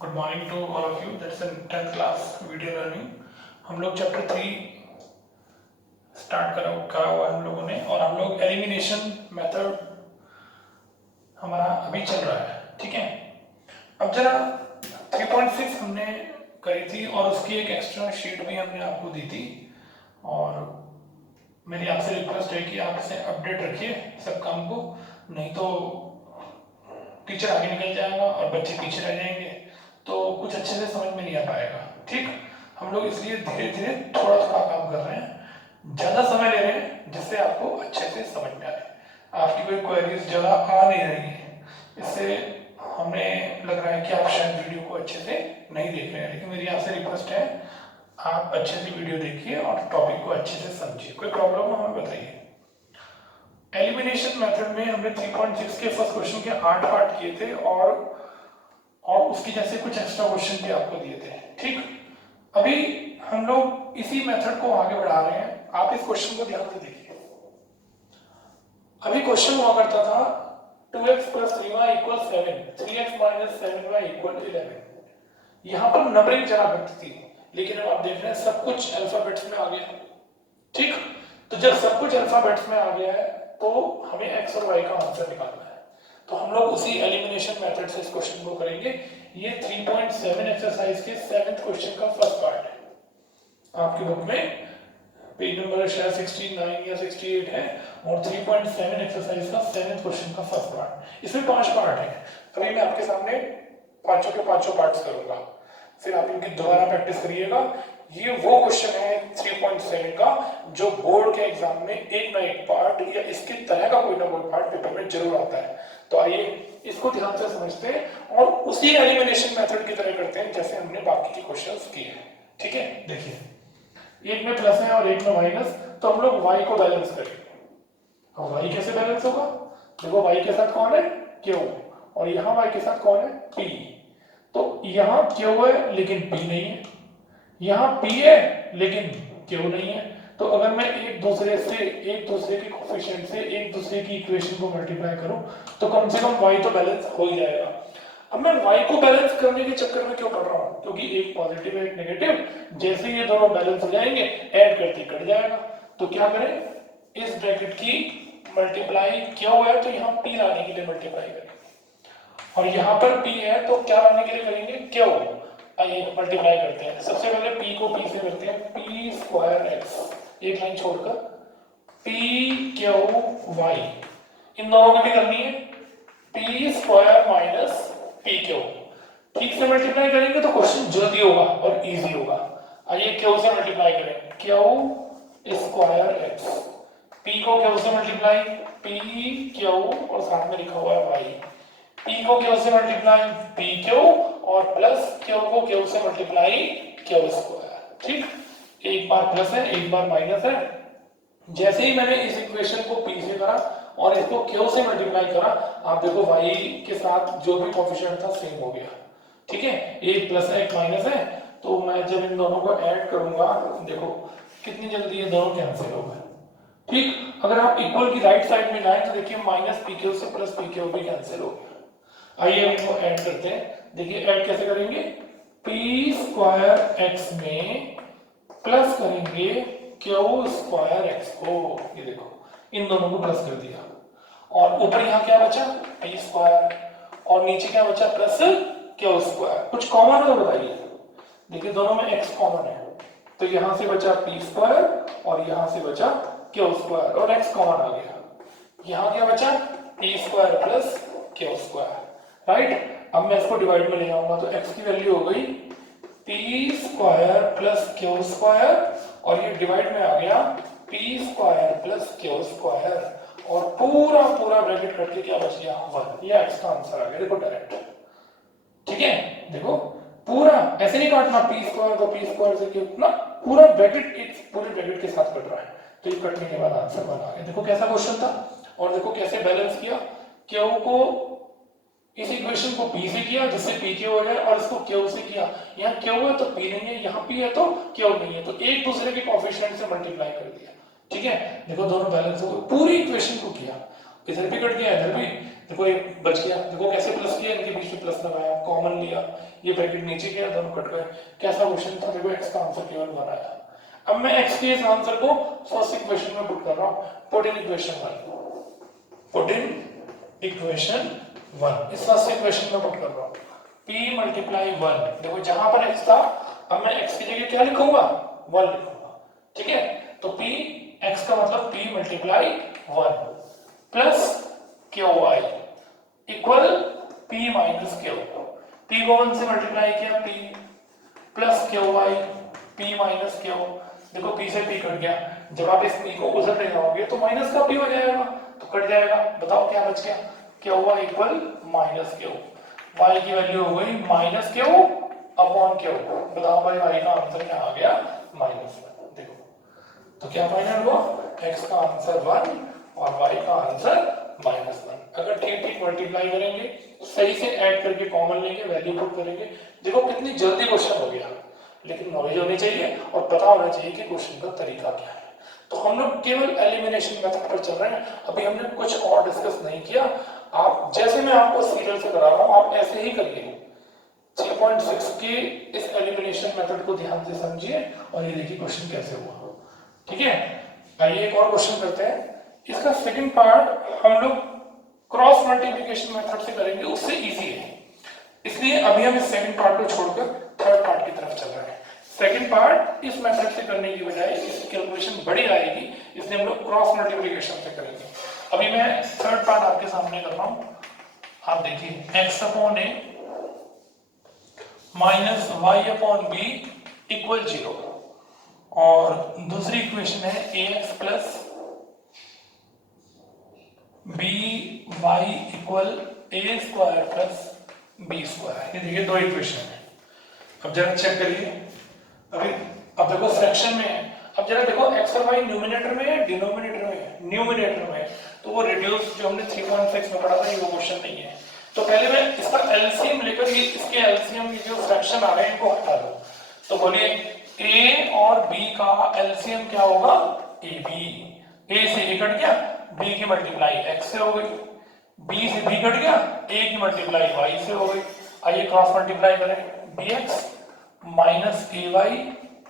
Good morning to all of you that's in 10th class video learning. हम लोग chapter 3 start करा हुआ है हम लोगों ने, और हम लोग एलिमिनेशन मेथड हमारा अभी चल रहा है। ठीक है, अब जरा 3.6 हमने करी थी और उसकी एक एक्स्ट्रा शीट भी हमने आपको दी थी, और मेरी आपसे रिक्वेस्ट है कि आप इसे अपडेट रखिए सब काम को, नहीं तो टीचर आगे निकल जाएगा और बच्चे पीछे रह जाएंगे, तो कुछ अच्छे से समझ में नहीं आ पाएगा। ठीक, हम लोग इसलिए धीरे धीरे थोड़ा थोड़ा काम कर रहे हैं, ज़्यादा समय ले रहे हैं जिससे आपको अच्छे से समझ में आए। आपकी कोई क्वेरीज ज़्यादा आ नहीं रही है, इससे हमें लग रहा है कि आप शायद वीडियो को अच्छे से नहीं देख रहे हैं, लेकिन मेरी आपसे रिक्वेस्ट है आप अच्छे से वीडियो देखिए और टॉपिक को अच्छे से समझिए। कोई प्रॉब्लम हो हमें बताइए। एलिमिनेशन मेथड में हमने 3.6 के फर्स्ट क्वेश्चन के 8 पार्ट किए थे और उसकी जैसे कुछ एक्स्ट्रा क्वेश्चन भी आपको दिए थे। ठीक, अभी हम लोग इसी मेथड को आगे बढ़ा रहे हैं। आप इस क्वेश्चन को ध्यान से देखिए। अभी क्वेश्चन हुआ करता था 2x + 3y = 7, 3x - 7y = 11। यहां पर नंबरिंग जरा भिन्न थी, लेकिन अब आप देख रहे हैं सब कुछ अल्फाबेट्स में आ गया। ठीक, तो जब सब कुछ अल्फाबेट्स में आ गया है तो हमें x और y का आंसर निकालना है। तो हम लोग उसी एलिमिनेशन मेथड से इस क्वेश्चन को करेंगे। ये 3.7 एक्सरसाइज के 7th क्वेश्चन का फर्स्ट पार्ट है। आपकी बुक में पेज नंबर शायद 69 या 68 है, और 3.7 एक्सरसाइज का 7th क्वेश्चन का फर्स्ट पार्ट। इसमें 5 पार्ट है। अभी मैं आपके सामने पांचों के पांचों पार्ट्स करूंगा, फिर आप इनकी दोबारा प्रैक्टिस करिएगा। ये वो क्वेश्चन है 3.7 का जो बोर्ड के एग्जाम में एक ना एक पार्ट या इसकी तरह का कोई ना कोई पार्ट पेपर में जरूर आता है। तो आइए इसको ध्यान से समझते हैं और उसी एलिमिनेशन मेथड की तरह करते हैं जैसे हमने बाकी के क्वेश्चंस किए हैं। ठीक है, देखिए एक में प्लस है और एक में माइनस, तो हम लोग y को बैलेंस करेंगे। अब y कैसे बैलेंस होगा? देखो y के साथ कौन है? q, और यहाँ y के साथ कौन है? p। तो यहाँ q है लेकिन p नहीं है, यहाँ p है लेकिन q नहीं है। तो अगर मैं एक दूसरे के कोफिशिएंट से एक दूसरे की इक्वेशन को मल्टीप्लाई करूं तो कम से कम y तो बैलेंस हो ही जाएगा। अब मैं y को बैलेंस करने के चक्कर में क्यों पड़ रहा हूं? क्योंकि एक पॉजिटिव है एक नेगेटिव, जैसे ये दोनों बैलेंस हो जाएंगे ऐड करते कट जाएगा। तो क्या करें, इस ब्रैकेट की मल्टीप्लाई क्यों है तो यहाँ p लाने के लिए मल्टीप्लाई करें, और यहाँ पर p है तो क्या लाने के लिए करेंगे? क्यों। आइए मल्टीप्लाई करते हैं। सबसे पहले p को p से करते हैं, p² x, एक लाइन छोड़कर p q y, इन दोनों को भी करनी है p² - p q। ठीक से मल्टीप्लाई करेंगे तो क्वेश्चन जल्दी होगा और इजी होगा। आइए q से मल्टीप्लाई करें, q² x, p को q से मल्टीप्लाई p q और साथ में लिखा हुआ है y, p को q से मल्टीप्लाई p q और प्लस q को q से मल्टीप्लाई q²। ठीक, एक बार प्लस है एक बार माइनस है। जैसे ही मैंने इस इक्वेशन को p से करा और इसको q से मल्टीप्लाई करा, आप देखो y के साथ जो भी कोफिशिएंट था सेम हो गया। ठीक है, एक प्लस है एक माइनस है, तो मैं जब इन दोनों को ऐड करूंगा देखो कितनी जल्दी ये दोनों कैंसिल हो गए। ठीक, अगर आप इक्वल की राइट साइड में लाएं तो देखिए -pq से +pq भी कैंसिल हो गया। आइए अब इनको ऐड करते हैं। देखिए ऐड कैसे करेंगे, p² x में प्लस करेंगे q² x को, ये देखो इन दोनों को प्लस कर दिया, और ऊपर यहाँ क्या बचा? p², और नीचे क्या बचा? Plus q²। कुछ कॉमन है तो बताइए। देखिए दोनों में x कॉमन है, तो यहाँ से बचा p² और यहाँ से बचा q² और x कॉमन आ गया। यहाँ क्या बचा? p² plus q²। राइट, अब मैं इसको डिवाइड में ले आऊंगा तो x की वैल्यू हो गई p² प्लस q², और ये डिवाइड में आ गया p² प्लस q², और पूरा पूरा ब्रैकेट करके क्या बच गया? 1। ये x का आंसर आ गया, देखो डायरेक्ट। ठीक है, देखो पूरा ऐसे नहीं काटना, p² तो p² से क्यों ना, पूरा ब्रैकेट एक पूरे ब्रैकेट के साथ कट रहा है, तो ये कटने के बाद आंसर 1 आ गया। देखो कैसा क्वेश्चन था, और देखो कैसे बैलेंस किया। q को इस इक्वेशन को p से किया जिससे pq हो जाए, और इसको q से किया, यहाँ q है तो p नहीं है, यहाँ p है तो q नहीं है, तो एक दूसरे के कोफिशिएंट से मल्टीप्लाई कर दिया। ठीक है, देखो दोनों बैलेंस हो गए, पूरी इक्वेशन को किया, इधर भी कट गया इधर भी, देखो ये बच गया, देखो कैसे प्लस किया, इनके बीच में प्लस लगाया, कॉमन लिया, ये ब्रैकेट नीचे किया, दोनों कट गए। कैसा क्वेश्चन था, देखो एक्स का आंसर केवल 1 आया। अब मैं एक्स के इस आंसर को फर्स्ट इक्वेशन में पुट कर रहा हूं, put in equation 1, put in equation 1, इस फर्स्ट इक्वेशन में पुट कर रहा हूं p मल्टीप्लाई 1। देखो जहां पर x था, अब मैं x की जगह क्या लिखूंगा, 1 लिखूंगा, ठीक है। तो p x का मतलब p multiply 1 plus qy equal p minus q। p को 1 से मल्टीप्लाई किया, p plus qy p minus q। देखो p से p कट गया, जब आप इस p को उधर ले जाओगे तो माइनस का p हो जाएगा, तो कट जाएगा। बताओ क्या बच गया, qy equal minus q। y की वैल्यू हो गई माइनस q अपॉन q। बताओ भाई y का आंसर क्या आ गया, -1। देखो तो क्या फाइनल हुआ, x का आंसर 1 और y का आंसर -1। अगर ठीक ठीक मल्टीप्लाई करेंगे, सही से ऐड करके कॉमन लेंगे, वैल्यू पुट करेंगे, देखो कितनी जल्दी क्वेश्चन हो गया। लेकिन नॉलेज होनी चाहिए और पता होना चाहिए कि क्वेश्चन का तरीका क्या है। तो हम लोग केवल एलिमिनेशन मेथड पर चल रहे हैं, अभी हमने कुछ और डिस्कस नहीं किया। आप जैसे मैं आपको सीरियल से करा रहा हूं, आप ऐसे ही करिए। 6.6 के इस एलिमिनेशन मेथड को ध्यान से समझिए और ये देखिए क्वेश्चन कैसे हुआ, ठीक है। आइए एक और क्वेश्चन करते हैं। इसका सेकंड पार्ट हम लोग क्रॉस मल्टीप्लिकेशन मेथड से करेंगे, उससे इजी है, इसलिए अभी हम इस सेकंड पार्ट को छोड़कर थर्ड पार्ट की तरफ चल रहे हैं। सेकंड पार्ट इस मेथड से करने की बजाय इसकी कैलकुलेशन बड़ी आएगी, इसलिए हम लोग क्रॉस मल्टीप्लिकेशन से करेंगे। अभी मैं थर्ड पार्ट आपके सामने कर रहा हूं, आप देखिए x upon a minus y upon b equal 0, और दूसरी इक्वेशन है ax plus by equal a square plus b square. ये देखिए दो इक्वेशन है। अब जरा चेक करिए, अभी अब देखो फ्रैक्शन में है, अब जरा देखो x और y न्यूमरेटर में है, डिनोमिनेटर में है, न्यूमरेटर में है, तो वो रिड्यूस जो हमने 3.6 में पढ़ा था, ये वो क्वेश्चन नहीं है। तो पहले मैं इसका एलसीएम लेकर ये इसके एलसीएम जो फ्रैक्शन आ रहे हैं इनको हटा दो। तो बोलिए a और b का एलसीएम क्या होगा, ab। a से a कट गया, b की मल्टीप्लाई x से हो गई, b से b कट गया, a की मल्टीप्लाई y से हो गई। आइए क्रॉस मल्टीप्लाई करें, bx माइनस ay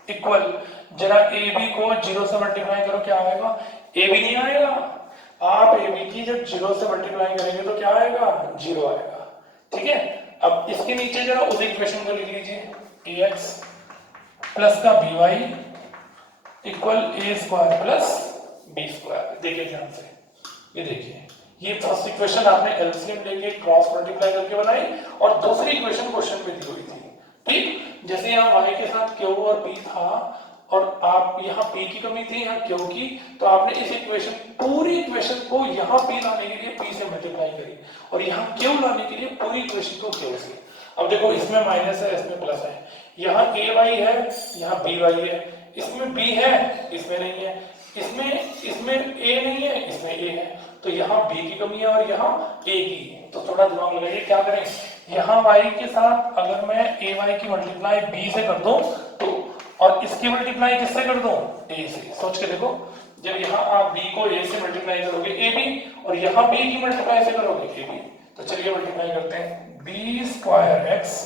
इक्वल, जरा ab को 0 से मल्टीप्लाई करो, क्या आएगा, ab नहीं आएगा। आप ab की जब 0 से मल्टीप्लाई करेंगे तो क्या आएगा, 0 आएगा, ठीक है। अब इसके नीचे जरा उस इक्वेशन को लिख लीजिए, ax प्लस का by equal a square plus b square. देखिए ध्यान से, ये देखिए ये फर्स्ट इक्वेशन आपने एलसीएम लेके क्रॉस मल्टीप्लाई करके बनाई, और दूसरी इक्वेशन क्वेश्चन में दी हुई थी, ठीक। जैसे यहाँ y के साथ q और p था, और आप यहाँ p की कमी थी, यहाँ q की, तो आपने इस इक्वेशन पूरी इक्वेशन को यहाँ p लाने के लिए p से मल्टीप्लाई करी, और यहाँ q लाने के लिए पूरी इक्वेशन को q से। अब देखो इसमें माइनस है, इसमें प्लस है, यहाँ ay है, यहाँ by है, इसमें b है, इसमें नहीं है, इसमें a नहीं है, इसमें a है, तो यहाँ b की कमी है और यहाँ a की। तो थोड़ा दिमाग लगाइए, क्या करें, यहाँ y के साथ अगर मैं ay की मल्टीप्लाई b से कर दूं, तो और इसकी मल्टीप्लाई किससे कर दूं, a से। सोच के देखो, जब यहाँ आप b को a से मल्टीप्लाई करोगे ab, और यहाँ b की मल्टीप्लाई से करोगे ab, तो चलिए मल्टीप्लाई करते हैं, b स्क्वायर x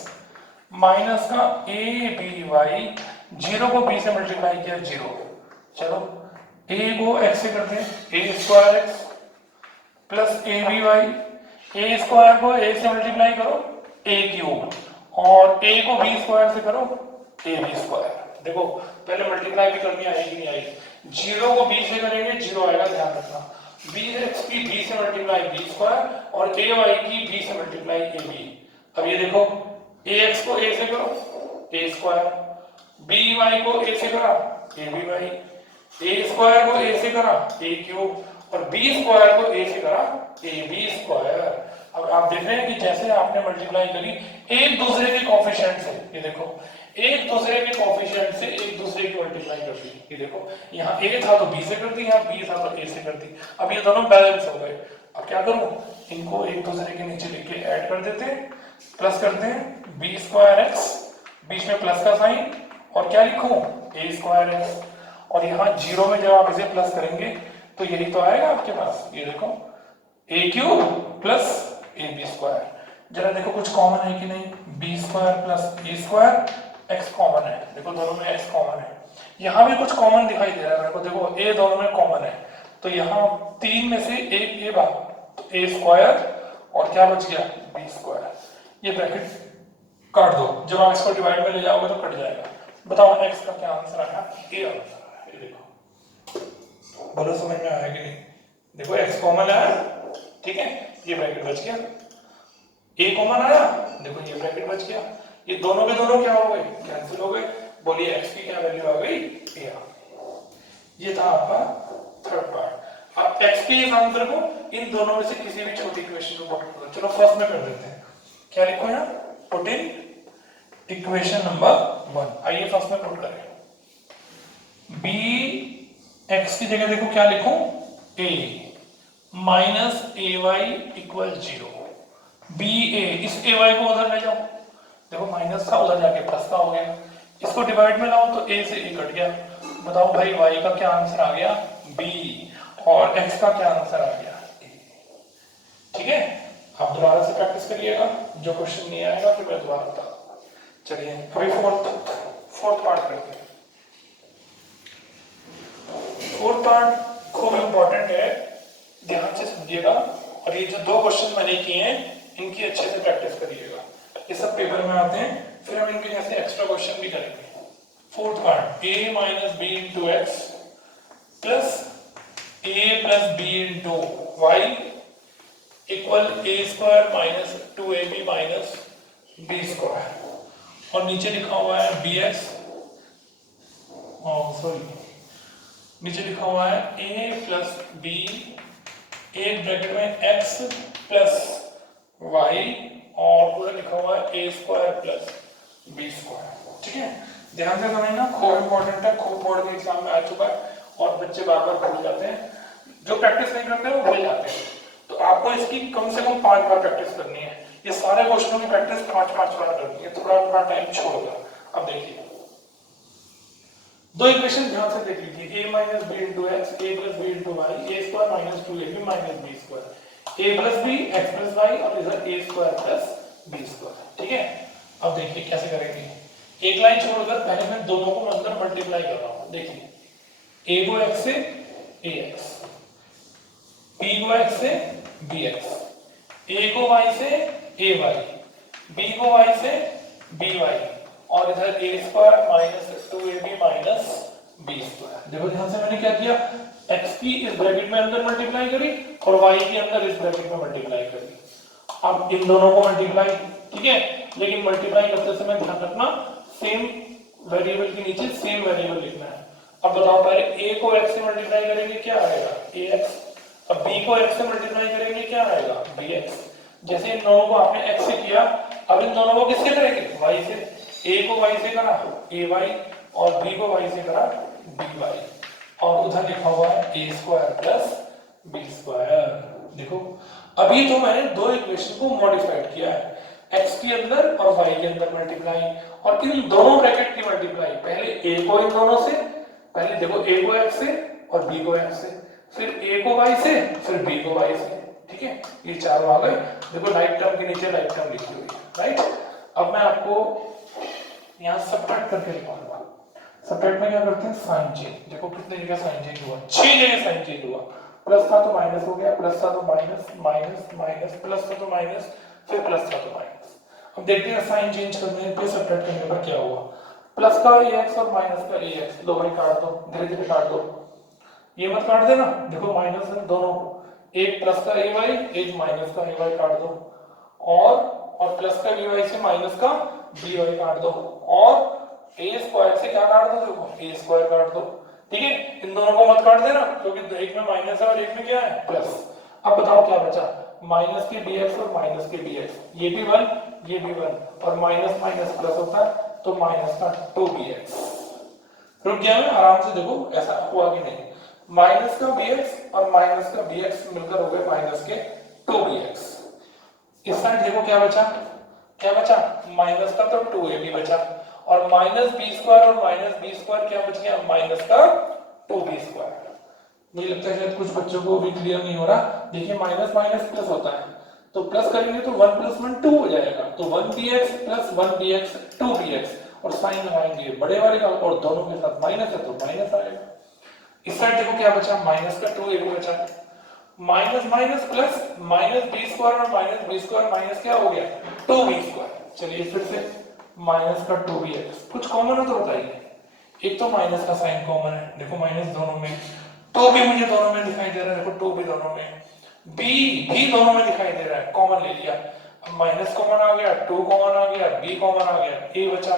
माइनस का a b y, 0 को b से मल्टीप्लाई किया 0, चलो a को x से करते हैं, a square x plus a b y, a square को a से मल्टीप्लाई करो a क्यूब, और a को b स्क्वायर से करो a b स्क्वायर। देखो पहले मल्टीप्लाई भी करनी आएगी नहीं आएगी, 0 को b से करेंगे 0 आएगा, ध्यान रखना। bx की b से मल्टीप्लाई b स्क्वायर, और ay की b से मल्टीप्लाई ab। अब ये देखो ax को a से करो a स्क्वायर, by को a से करा aby, a स्क्वायर को a से करा a क्यूब, और b स्क्वायर को a से करा ab स्क्वायर। अब आप देख रहे हैं कि जैसे आपने मल्टीप्लाई करी एक दूसरे के कोएफिशिएंट से, ये देखो एक दूसरे के कोएफिशिएंट से एक दूसरे की मल्टीप्लाई कर दी, ये देखो यहाँ a था तो b से कर दी, यहाँ b था तो a से कर दी। अब ये दोनों बैलेंस हो गए। अब क्या करूं, इनको एक दूसरे के नीचे लिख के ऐड कर देते हैं, प्लस करते हैं b स्क्वायर x, बीच में प्लस का साइन, और क्या लिखूं a स्क्वायर x, और यहाँ 0 में जब आप इसे प्लस करेंगे तो यही तो आएगा आपके पास, ये देखो a cube plus a b square. जरा देखो कुछ कॉमन है कि नहीं, b square plus a square, x common है, देखो दोनों में एक्स कॉमन है। यहाँ भी कुछ कॉमन दिखाई दे रहा है मेरे को, देखो ए दोनों में कॉमन है, तो यहाँ तीन में से एक ए बात, तो ए स्क्वायर और क्या बच गया, बी स्क्वायर। ये ब्रैकेट काट दो, जब आप इसको डिवाइड में ले जाओगे तो कट जाएगा। बताओ एक्स का क्या आंसर आया, ए आंसर आया। ये देखो, बोलो समझ में आया कि नहीं, देखो एक्स कॉमन आया, ठीक है, ये ब्रैकेट बच गया, ए कॉमन आया, देखो ये ब्रैकेट बच गया, ये दोनों के दोनों क्या हो गए, कैंसिल हो गए। बोलिए एक्स की क्या वैल्यू आ गई, ए आ गई। ये था आपका थर्ड पार्ट। अब एक्स के इस आंसर को इन दोनों में से किसी भी छोटी इक्वेशन को पुट करो। चलो फर्स्ट में कर देते हैं, क्या लिखो यहाँ, पुट इन इक्वेशन नंबर 1। आइए फर्स्ट में पुट करें, बी एक्स की जगह देखो क्या लिखूं, a minus A Y equal 0। B A, इस ए वाई को उधर ले जाओ, देखो माइनस था उधर जाके प्लस का हो गया, इसको डिवाइड में लाओ तो a से a कट गया। बताओ भाई y का क्या आंसर आ गया, b, और x का क्या आंसर आ गया, a। ठीक है, आप दोबारा से प्रैक्टिस करिएगा, जो क्वेश्चन नहीं आएगा फिर मैं दोबारा बता। चलिए अभी फोर्थ पार्ट करते हैं। फोर्थ पार्ट खूब इंपॉर्टेंट है, ध्यान से समझिएगा, और ये जो दो क्वेश्चन मैंने किए हैं इनकी अच्छे से प्रैक्टिस करिएगा, ये सब पेपर में आते हैं, फिर हम इनके जैसे एक्स्ट्रा क्वेश्चन भी करेंगे। Fourth part, a minus b into x plus a plus b into y equal a square minus 2ab minus b square, और नीचे लिखा हुआ है बी एक्स, सॉरी नीचे लिखा हुआ है a प्लस बी, एक ब्रैकेट में x प्लस y, और पूरा लिखा हुआ है a square plus b square. ठीक है, ध्यान से समझना, खूब इंपॉर्टेंट है, खूब बोर्ड के एग्जाम में आ चुका है, और बच्चे बार बार भूल जाते हैं, जो प्रैक्टिस नहीं करते वो भूल जाते हैं। तो आपको इसकी कम से कम 5 बार प्रैक्टिस करनी है, ये सारे क्वेश्चनों की प्रैक्टिस 5-5 बार करनी है, थोड़ा टाइम छोड़कर। अब देखिए दो इक्वेशन ध्यान से देख लीजिए, a minus b into x, a plus b into y, a square minus 2ab minus b square, a plus b, x plus y, और इधर a square plus b square. ठीक है, अब देखिए कैसे करेंगे, एक लाइन छोड़कर पहले मैं दोनों को अंदर मल्टीप्लाई कर रहा हूं। देखिए a को x से ax, b को x से bx, a को y से ay, b को y से by, और इधर a square minus 2ab minus b square. देखो ध्यान से मैंने क्या किया, x की इस ब्रैकेट में अंदर मल्टीप्लाई करी और y की अंदर इस ब्रैकेट में मल्टीप्लाई करी। अब इन दोनों को मल्टीप्लाई, ठीक है, लेकिन मल्टीप्लाई करते समय ध्यान रखना सेम वेरिएबल के नीचे सेम वेरिएबल लिखना है। अब बताओ पहले a को x से मल्टीप्लाई करेंगे क्या आएगा, ax, अब b को x से मल्टीप्लाई करेंगे क्या आएगा, bx। जैसे इन दोनों को आपने x से किया, अब इन दोनों को किससे करेंगे, y से, a को y से करा ay, और b को y से करा by, और उधर लिखा हुआ है a square plus b square. देखो अभी तो मैंने दो इक्वेशन को मॉडिफाइड किया है, x के अंदर और y के अंदर मल्टीप्लाई, और इन दोनों ब्रैकेट की मल्टीप्लाई, पहले a को इन दोनों से, पहले देखो a को x से और b को x से, फिर a को y से, फिर b को y से। ठीक है, ये चारों आ गए। देखो लाइक टर्म के नीचे लाइक टर्म लिखी हुई है, राइट। अब मैं आपको यहाँ सबट्रैक्ट करके लिखूंगा। सबट्रैक्ट में क्या करते हैं, साइन चेंज। देखो कितने जगह साइन चेंज हुआ, 6 जगह साइन चेंज हुआ, प्लस था तो माइनस हो गया, प्लस था तो माइनस, माइनस माइनस, प्लस था तो माइनस, फिर प्लस था तो माइनस। अब देखते हैं साइन चेंज करने पे, सबट्रैक्ट करने पर क्या हुआ, प्लस का ax और माइनस का ax, दो भाई काट दो, धीरे धीरे काट दो, ये मत काट देना। देखो माइनस है दोनों, एक प्लस का ay, एक माइनस का ay काट दो, और प्लस का by से माइनस का by काट दो, और a स्क्वायर से क्या काट दो, देखो a स्क्वायर काट दो। ठीक है, इन दोनों को मत काट देना, क्योंकि एक में माइनस है और एक में क्या है, प्लस। अब बताओ क्या बचा, माइनस के dx और माइनस के dx, ये भी 1 ये भी 1, और माइनस माइनस प्लस होता है तो माइनस का 2bx। रुक गया मैं, आराम से देखो ऐसा हुआ कि नहीं, माइनस का bx और माइनस का bx मिलकर हो गए माइनस के 2bx। इस साइड देखो क्या बचा, क्या बचा, माइनस का तो 2ab बचा, और माइनस बी स्क्वायर और माइनस बी स्क्वायर क्या बच गया, माइनस का 2b स्क्वायर। मुझे लगता है शायद कुछ बच्चों को भी क्लियर नहीं हो रहा। देखिए माइनस माइनस प्लस होता है, तो प्लस करेंगे तो 1 + 1 2 हो जाएगा, तो 1bx + 1bx 2bx, और साइन लगाएंगे बड़े वाले का, और दोनों के साथ माइनस है तो माइनस आएगा। इस साइड देखो क्या बचा, माइनस का 2ab बचा, माइनस माइनस प्लस, -b² और -b² माइनस क्या हो गया 2b²। चलिए फिर से माइनस का 2bx, कुछ कॉमन हो तो बताइए। एक तो माइनस का साइन कॉमन है, देखो माइनस दोनों में, तो भी मुझे दोनों में दिखाई दे रहा है, देखो 2 भी दोनों में, b भी दोनों में दिखाई दे रहा है, कॉमन ले लिया। अब माइनस कॉमन आ गया, 2 कॉमन आ गया, b कॉमन आ गया, a बचा।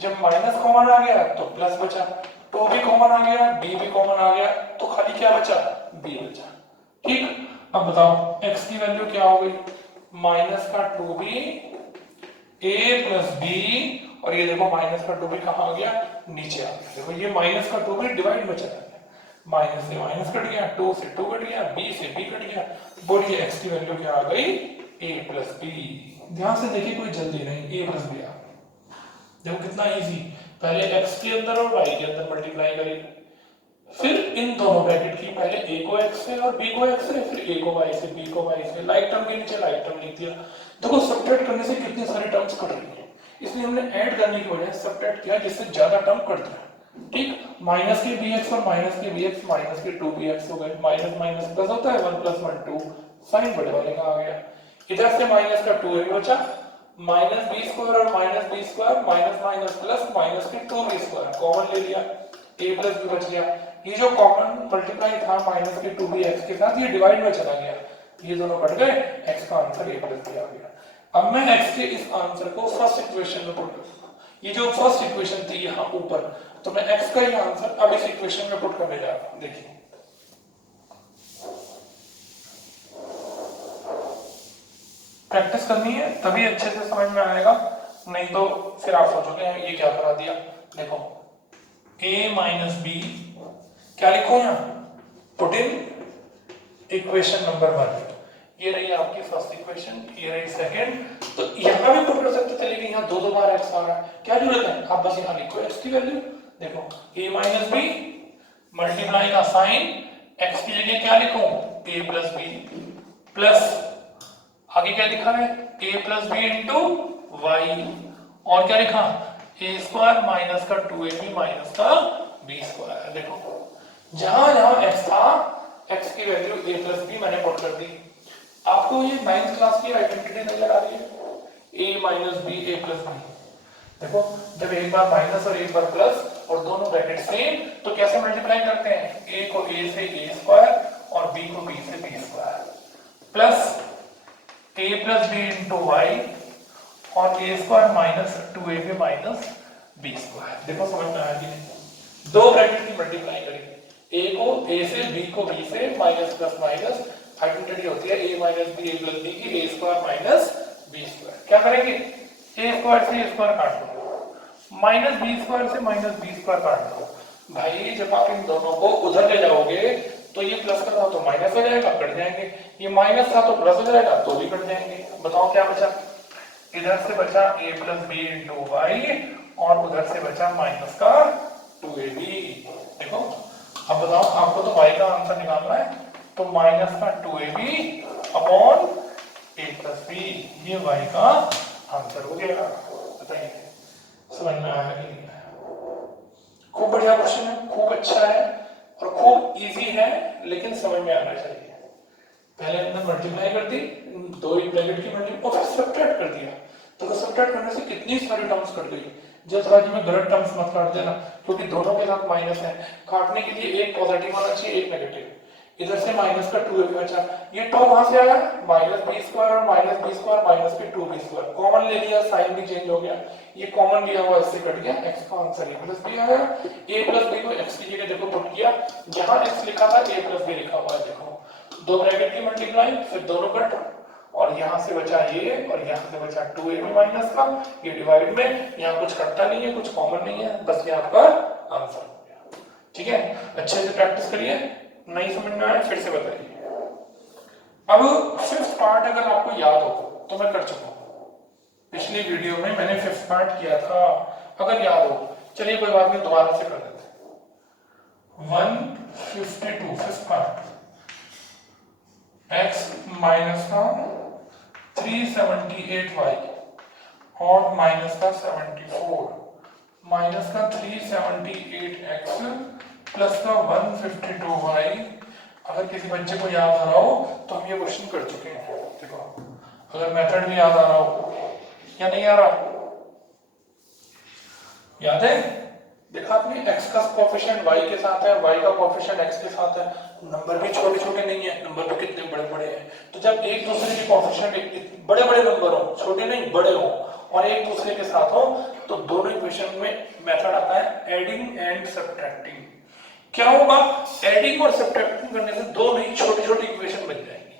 जब माइनस कॉमन आ गया तो प्लस बचा, 2 भी कॉमन आ गया, b भी कॉमन आ गया, तो खाली क्या बचा, b बचा। ठीक, अब बताओ x की वैल्यू क्या हो गई, माइनस का 2b a + b, और ये देखो माइनस का 2b कहाँ आ गया, नीचे आ गया। देखो ये माइनस का 2b डिवाइड में चला गया, माइनस से माइनस कट गया, 2 से 2 कट गया, b से b कट गया, बोलिए x की वैल्यू क्या आ गई, a + b। ध्यान से देखिए, कोई जल्दी नहीं, a + b आ गई। देखो कितना इजी, पहले x के अंदर और y के अंदर मल्टीप्लाई करें, फिर इन दोनों ब्रैकेट की, पहले a को x से और b को x से, फिर a को y से, b को y से, लाइक टर्म के नीचे लाइक टर्म लिख दिया। देखो सब्ट्रैक्ट करने से कितने सारे टर्म्स कट रही हैं, इसलिए हमने ऐड करने की वजह से सब्ट्रैक्ट किया, जिससे ज्यादा टर्म कट जाए। ठीक, माइनस के bx और माइनस के bx माइनस के 2bx हो गए, माइनस माइनस प्लस होता है, 1 + 1 2, साइन बड़े वाले का आ गया। इधर से माइनस का 2a बचा, -b² और -b² minus minus plus, minus के 2b² कॉमन ले लिया, a + b बच गया। ये जो कॉमन मल्टीप्लाई था माइनस के 2bx के साथ, ये डिवाइड में चला गया, ये दोनों कट गए, x का आंसर a + b आ गया। अब मैं x के इस आंसर को फर्स्ट इक्वेशन में पुट करूंगा, ये जो फर्स्ट इक्वेशन थी यहाँ ऊपर, तो मैं x का ये आंसर अब इस इक्वेशन में पुट करने जा रहा हूं। देखिए प्रैक्टिस करनी है तभी अच्छे से समझ में आएगा, नहीं तो फिर आप सोचोगे ये क्या करा दिया। देखो a - b क्या लिखो यहाँ, पुट इन इक्वेशन नंबर 1, ये रही आपकी फर्स्ट इक्वेशन, ये रही सेकंड, तो यहां भी पुट कर सकते थे, लेकिन यहाँ दो बार x आ रहा है, क्या जरूरत है, आप बस यहाँ लिखो x की वैल्यू। देखो a - b मल्टीप्लाई का साइन, x की जगह क्या लिखूं, a + b, प्लस आगे क्या लिखा है, a + b * y, और क्या लिखा, a² माइनस का 2ab माइनस का b²। देखो जहां जहां x था, x की वैल्यू a + b मैंने पुट कर दी। आपको ये 9th क्लास की आइडेंटिटी नजर आ रही है, a - b a + b। देखो जब एक बार माइनस और एक बार प्लस और दोनों ब्रैकेट सेम, तो कैसे मल्टीप्लाई करते हैं, a को a से a² और b को b से b² plus a + b * y और a² minus 2ab minus b²। देखो समझ में आया कि नहीं, दो ब्रैकेट की मल्टीप्लाई करेंगे, a को a से, b को b से, माइनस प्लस माइनस, आइडेंटिटी होती है a - b a + b की, a² माइनस b²। क्या करेंगे, a² से a² काट दो, -b² से -b² काट दो। भाई जब आप इन दोनों को उधर ले जाओगे तो ये प्लस का था तो माइनस हो जाएगा, कट जाएंगे, ये माइनस था तो प्लस हो जाएगा, तो भी कट जाएंगे। बताओ क्या बचा, इधर से बचा a + b * y और उधर से बचा माइनस का 2ab। देखो अब बताओ, आपको तो y का आंसर निकालना है, तो माइनस का 2ab अपॉन a + b, ये y का आंसर हो गया। बताइए समझ में आया कि नहीं आया। खूब बढ़िया क्वेश्चन है, खूब अच्छा है और खूब इजी है, लेकिन समझ में आना चाहिए। पहले हमने मल्टीप्लाई कर दी, दो ही ब्रैकेट की मल्टीप्लाई, और फिर सब्ट्रैक्ट कर दिया, तो सब्ट्रैक्ट करने से कितनी सारी टर्म्स कट गई। जल्दबाजी में गलत टर्म्स मत काट देना, क्योंकि दोनों के साथ माइनस है, काटने के लिए एक पॉजिटिव आना चाहिए, एक नेगेटिव। इधर से माइनस का 2ab बचा, ये 2 वहां से आया, -b² और -b² माइनस के 2b², कॉमन ले लिया, साइन भी चेंज हो गया, ये कॉमन लिया हुआ इससे कट गया, x का आंसर a + b आया। a + b को x की जगह देखो पुट किया, जहां x लिखा था a + b लिखा हुआ है, देखो दो ब्रैकेट की मल्टीप्लाई, फिर दोनों कट, और यहां से बचा ये और यहां से बचा 2ab माइनस का, ये डिवाइड में, यहां कुछ कटता नहीं है, कुछ कॉमन नहीं है, बस ये आपका आंसर हो गया। ठीक है, अच्छे से प्रैक्टिस करिए, नहीं समझ में आया फिर से बताइए। अब 5th पार्ट अगर आपको याद हो तो मैं कर चुका हूं, पिछली वीडियो में मैंने 5th पार्ट किया था, अगर याद हो, चलिए कोई बात नहीं, दोबारा से कर देते हैं। 152 5th पार्ट, x माइनस का 378y और माइनस का 74 माइनस का 378x प्लस का 152y। अगर किसी बच्चे को याद आ रहा हो तो हम ये क्वेश्चन कर चुके हैं। देखो अगर मेथड भी याद आ रहा हो या नहीं आ रहा, याद है? देखा आपने x का कोएफिशिएंट y के साथ है, y का कोएफिशिएंट x के साथ है। नंबर भी छोटे छोटे नहीं है, नंबर तो कितने बड़े बड़े हैं। तो जब एक दूसरे के कोएफिशिएंट बड़े बड़े नंबर हो, छोटे नहीं बड़े हो और एक दूसरे के साथ हो, तो दोनों इक्वेशन में मेथड आता है एडिंग एंड सब्ट्रैक्टिंग। क्या होगा? एडिंग और सब्ट्रैक्टिंग करने से दो नई छोटी छोटी इक्वेशन बन जाएंगी,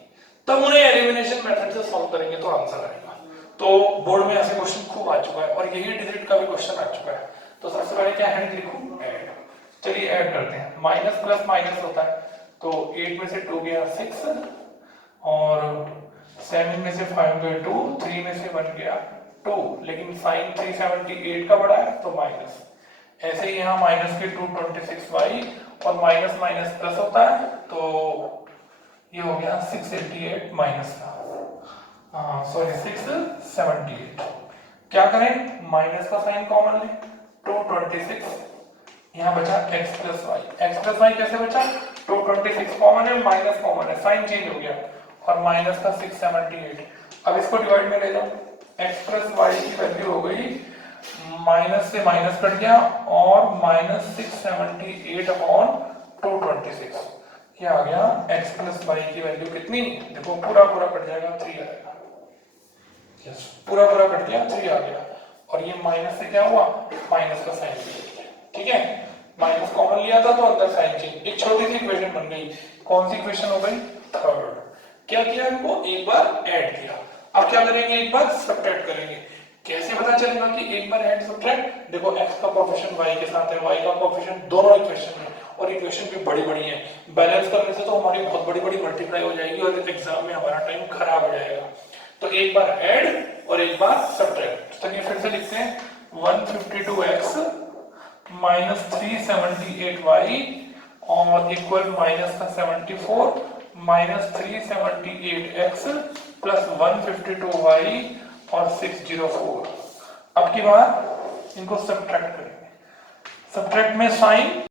तब उन्हें एलिमिनेशन मेथड से सॉल्व करेंगे तो आंसर आएगा। तो बोर्ड में ऐसे क्वेश्चन खूब आ चुका है और यही डिजिट का भी क्वेश्चन आ चुका है। तो सबसे पहले क्या हैंड लिखूं? ऐड। चलिए ऐड करते हैं। माइनस प्लस माइनस होता है, तो 8 में से 2 गया 6 और 7 में से 5 गया 2, 3 में से 1 गया 2, लेकिन साइन 378 का बड़ा है तो माइनस। ऐसे ही यहाँ माइनस के 226y और माइनस माइनस प्लस होता है, तो ये हो गया 688 माइनस का, सॉरी 678। क्या करें? माइनस का साइन कॉमन ले, 226 यहाँ बचा x plus y. X plus y कैसे बचा? 226 कॉमन है, माइनस कॉमन है, साइन चेंज हो गया और माइनस का 678। अब इसको डिवाइड में ले जाओ, x प्लस वाई की वैल्यू हो गई, माइनस से माइनस कट गया और माइनस 678 अपॉन 226। ये आ गया x प्लस वाई की वैल्यू कितनी? देखो पूरा पूरा कट जाएगा, 3 आएगा। यस, पूरा पूरा कट गया, 3 आ गया। और ये माइनस से क्या हुआ? माइनस का साइन चेंज। ठीक है, माइनस कॉमन लिया था तो अंदर साइन चेंज। एक छोटी सी इक्वेशन बन गई। कौन सी इक्वेशन हो गई? थर्ड। क्या किया? इनको एक बार ऐड किया। अब क्या करेंगे? एक बार सब्ट्रैक्ट करेंगे। कैसे पता चलेगा कि एक बार ऐड सब्ट्रैक्ट? देखो x का कोएफिशिएंट y के साथ है, y का कोएफिशिएंट दोनों इक्वेशन में, और इक्वेशन भी बड़ी बड़ी है। बैलेंस करने से तो हमारी बहुत बड़ी बड़ी मल्टीप्लाई हो जाएगी और एग्जाम में हमारा टाइम खराब हो जाएगा। तो एक बार ऐड और एक बार सब्ट्रैक्ट। चलिए फिर से लिखते हैं, 152x माइनस 378y और इक्वल माइनस का 74 माइनस 378x प्लस 152y और 604। अब की बार इनको सब्ट्रैक्ट करेंगे। सब्ट्रैक्ट में साइन